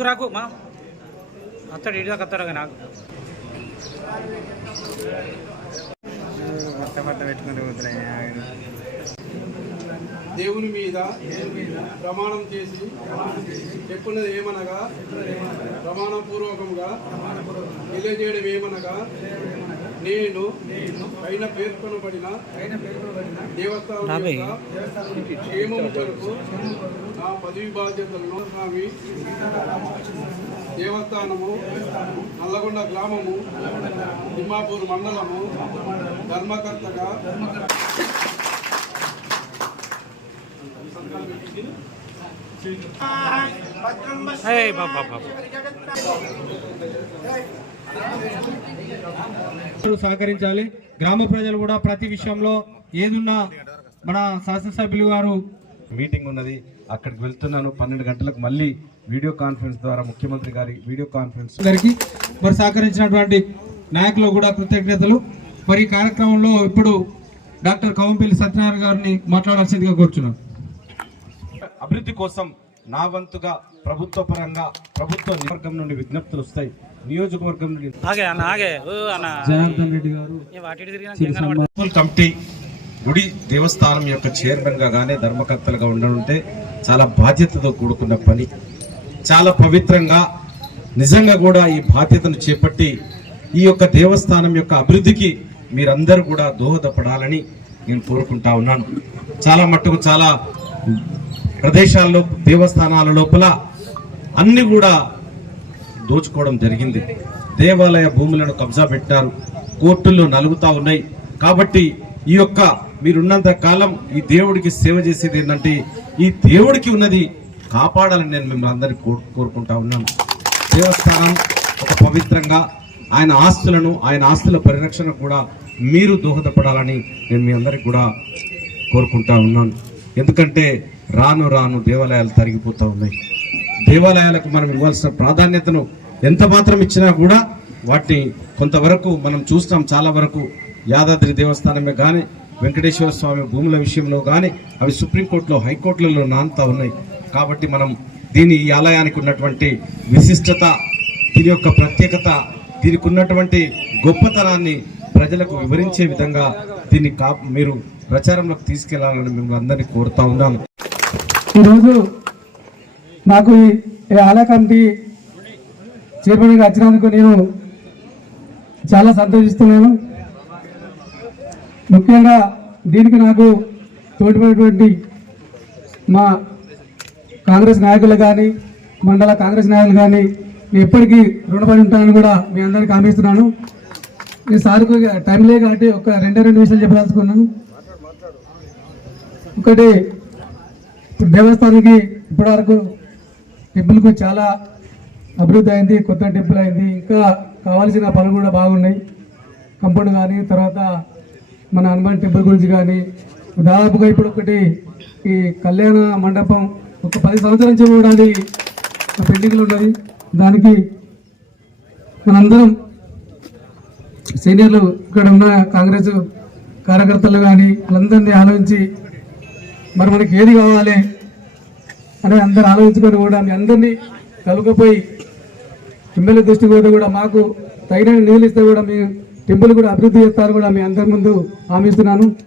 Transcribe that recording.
రాకు మా అత్తడు ఇడిదా కత్తాడు నాకు దేవుని మీద ప్రమాణం చేసి చెప్పున్నది ఏమనగా ప్రమాణ పూర్వకంగా తెలియజేయడం ఏమనగా నేను పైన పేర్కొనబడిన దేవస్థానం క్షేమం కొరకు నా పదవి బాధ్యతలను స్వామి దేవస్థానము నల్లగొండ గ్రామము తిమ్మాపూర్ మండలము ధర్మకర్తగా సహకరించాలి. గ్రామ ప్రజలు కూడా ప్రతి విషయంలో ఏదున్నా మన శాసనసభ్యులు గారు మీటింగ్ ఉన్నది. అక్కడికి వెళ్తున్నాను. పన్నెండు గంటలకు మళ్ళీ వీడియో కాన్ఫరెన్స్ ద్వారా ముఖ్యమంత్రి గారి వీడియో కాన్ఫరెన్స్ గారికి మరి సహకరించినటువంటి నాయకులు కూడా కృతజ్ఞతలు. మరి ఈ కార్యక్రమంలో ఇప్పుడు డాక్టర్ కవంపల్లి సత్యనారాయణ గారిని మాట్లాడాల్సిందిగా కోరుచున్నాను. అభివృద్ధి కోసం నా వంతుగా ప్రభుత్వ పరంగా ప్రభుత్వ వర్గం నుండి విజ్ఞప్తులు వస్తాయి. నియోజకవర్గం నుండి జనార్దన్ రెడ్డి గారు కమిటీ గుడి దేవస్థానం యొక్క చైర్మన్గా గానే ధర్మకర్తలుగా ఉండనుంటే చాలా బాధ్యతతో కూడుకున్న పని. చాలా పవిత్రంగా నిజంగా కూడా ఈ బాధ్యతను చేపట్టి ఈ యొక్క దేవస్థానం యొక్క అభివృద్ధికి మీరందరూ కూడా దోహదపడాలని నేను కోరుకుంటా ఉన్నాను. చాలా మట్టుకు చాలా ప్రదేశాల్లో దేవస్థానాల లోపల అన్ని కూడా దోచుకోవడం జరిగింది. దేవాలయ భూములను కబ్జా పెట్టారు. కోర్టుల్లో నలుగుతా ఉన్నాయి. కాబట్టి ఈ యొక్క మీరున్నంత కాలం ఈ దేవుడికి సేవ చేసేది ఏంటంటే ఈ దేవుడికి ఉన్నది కాపాడాలని నేను మిమ్మల్ని అందరినీ కోరు కోరుకుంటా ఉన్నాను. దేవస్థానం ఒక పవిత్రంగా ఆయన ఆస్తులను ఆయన ఆస్తుల పరిరక్షణ కూడా మీరు దోహదపడాలని నేను మీ అందరికి కూడా కోరుకుంటా ఉన్నాను. ఎందుకంటే రాను రాను దేవాలయాలు తరిగిపోతూ ఉన్నాయి. దేవాలయాలకు మనం ఇవ్వాల్సిన ప్రాధాన్యతను ఎంత మాత్రం ఇచ్చినా కూడా వాటిని కొంతవరకు మనం చూస్తాం. చాలా వరకు యాదాద్రి దేవస్థానమే కానీ వెంకటేశ్వర స్వామి భూముల విషయంలో కానీ అవి సుప్రీంకోర్టులో హైకోర్టులలో నానుతా ఉన్నాయి. కాబట్టి మనం దీని ఈ ఆలయానికి ఉన్నటువంటి విశిష్టత దీని యొక్క ప్రత్యేకత దీనికి ఉన్నటువంటి గొప్పతనాన్ని ప్రజలకు వివరించే విధంగా దీన్ని కా మీరు ప్రచారంలోకి తీసుకెళ్ళాలని మిమ్మల్ని అందరినీ కోరుతా ఉన్నాను ఈరోజు నాకు ఈ ఈ ఆలయ కమిటీ చైర్మన్గా వచ్చినందుకు నేను చాలా సంతోషిస్తున్నాను. ముఖ్యంగా దీనికి నాకు తోడ్పడినటువంటి మా కాంగ్రెస్ నాయకులు కానీ మండల కాంగ్రెస్ నాయకులు కానీ నేను ఎప్పటికీ రుణపడి ఉంటానని కూడా మీ అందరికీ హామీ నేను సార్కు టైం లే కాబట్టి ఒక రెండే రెండు విషయాలు చెప్పదలుచుకున్నాను. ఒకటి దేవస్థానానికి ఇప్పటివరకు టెంపుల్కు చాలా అభివృద్ధి అయింది కొత్త టెంపుల్ అయింది. ఇంకా కావాల్సిన పనులు కూడా బాగున్నాయి. కంపౌండ్ కానీ తర్వాత మన హనుమాన్ టెంపుల్ గురించి కానీ దాదాపుగా ఇప్పుడు ఒకటి ఈ కళ్యాణ మండపం ఒక పది సంవత్సరాల నుంచి కూడా అది ఉన్నది దానికి మనందరం సీనియర్లు ఇక్కడ ఉన్న కాంగ్రెస్ కార్యకర్తలు కానీ వాళ్ళందరినీ ఆలోచించి మరి మనకి ఏది కావాలి అని అందరు ఆలోచించుకొని కూడా మీ అందరినీ కలుపుకపోయి ఎమ్మెల్యే దృష్టికి పోతే కూడా మాకు తగిన నిధులు ఇస్తే కూడా మీ టెంపుల్ కూడా అభివృద్ధి చేస్తారు కూడా మీ అందరి ముందు హామీ ఇస్తున్నాను.